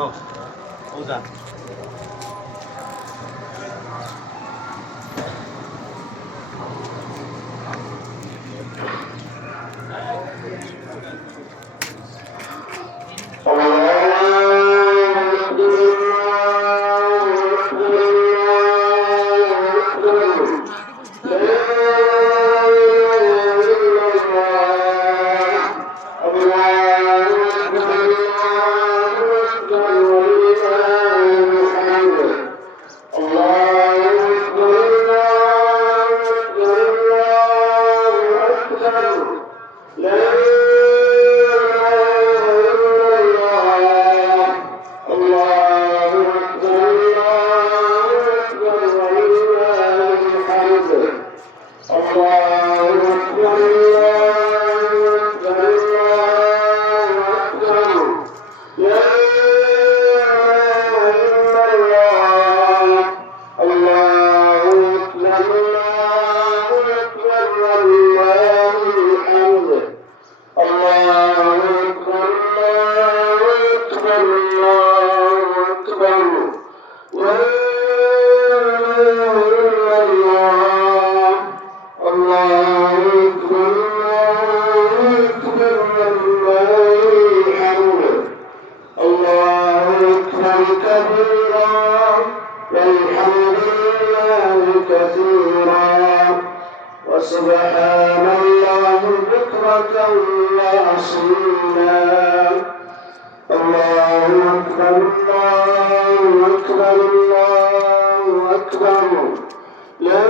오자. وسبحان الله بكرة وأصيلا الله أكبر الله أكبر الله أكبر لا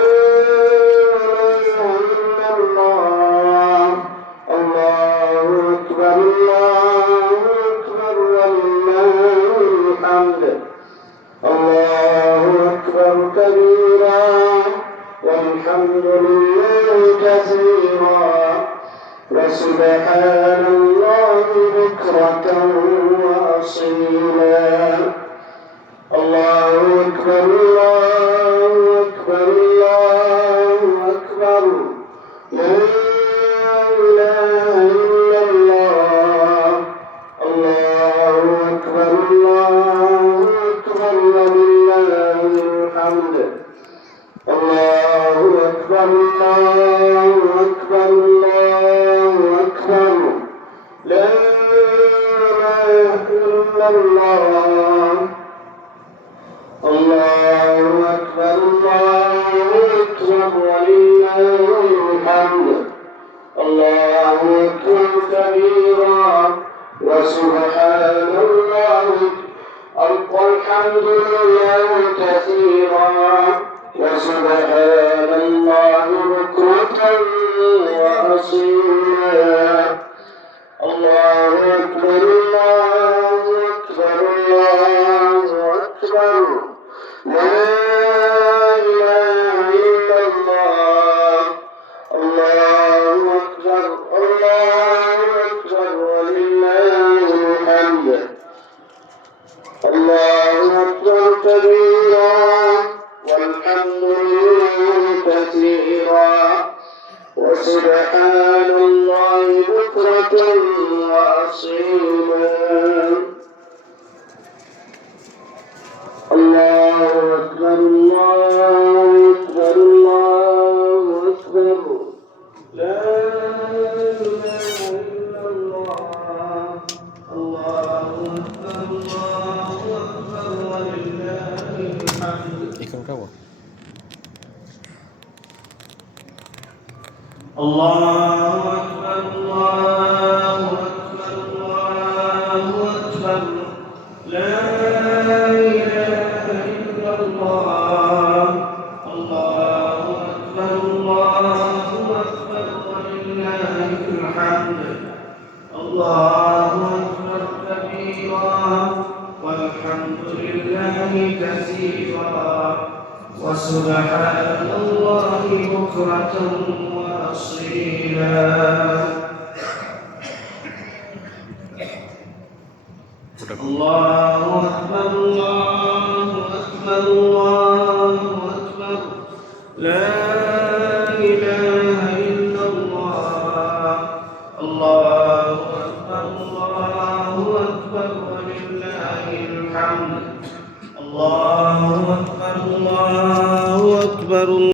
إله إلا الله الله أكبر الله أكبر ولله الحمد الله أكبر كبيرا والحمد لله كثيرا وسبحان الله بكرة وأصيلا الله أكبر الله أكبر الله أكبر لا إله إلا الله الله أكبر الله أكبر ولله الحمد الله أكبر الله أكبر الله أكبر لا إله إلا الله الله أكبر الله أكبر ولله الحمد الله أكبر كبيرا وسبحان الله والحمد لله كثيرا وسبحان الله بكرة وأصيلا الله أكبر الله أكبر الله أكبر لا إله إلا الله الله أكبر الله أكبر ولله الحمد الله أكبر كبيرا والحمد لله كثيرا وسبحان الله بكرة وأصيلا الله أكبر الله أكبر الله أكبر لا إله إلا الله الله أكبر الله أكبر ولله الحمد Ikon kawo. الله أكبر الله أكبر الله أكبر لا إله إلا الله الله أكبر الله أكبر ولله الحمد الله أكبر كبيرا والحمد لله كثيرا وسبحان الله بكرة وأصيلا الله أكبر الله أكبر الله أكبر لا إله إلا الله الله أكبر ولله الحمد الله أكبر الله أكبر